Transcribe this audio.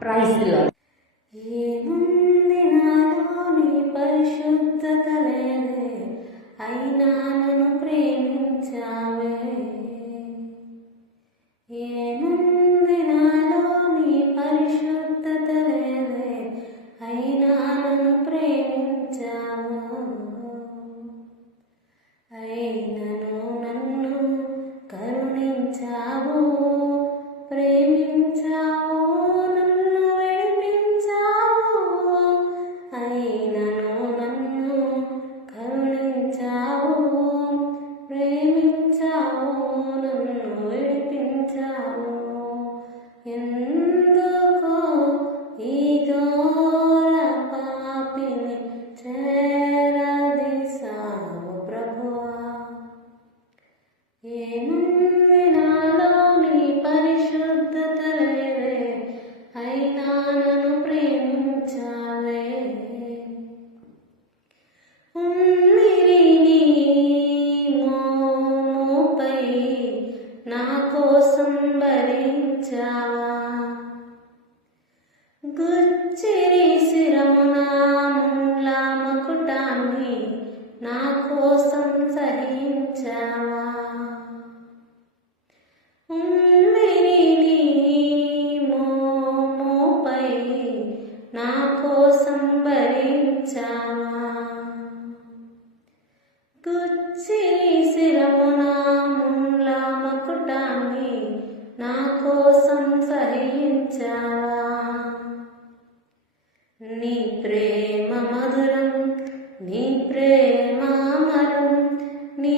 Praise lord. ఏముంది నాలో నీ పరిశుద్ధత లేదే, అయినా నన్ను ప్రేమించావే. ఏముంది నాలో నీ పరిశుద్ధత లేదే, అయినా నన్ను ప్రేమించావు. అయినను నన్ను కరుణించావు, ప్రేమించావు, నన్ను విడిపించావు. అయినను నన్ను కరుణించావు, ప్రేమించావు, నన్ను విడిపించావు. ఎందుకో ఈ ఘోర పాపిని చేరదీశావు ప్రభువా. ఏముంది నాలో నీ పరిశుద్ధత లేదే, అయినా నన్ను ప్రేమించావే. ఉమ్మిరి నీ మోముపై నా కోసం భరించావా, గుచ్చిరి శిరమున ముళ్ళ మకుటాన్ని నా కోసం సహించావా. ఉమ్మిరి నీ మోముపై నా కోసం భరించావా, గుచ్చిరి శిరమున ముళ్ళ మకుటాన్ని నా కోసం సహించావా. నీ ప్రేమ మధురం, నీ ప్రేమ అమరం, నీ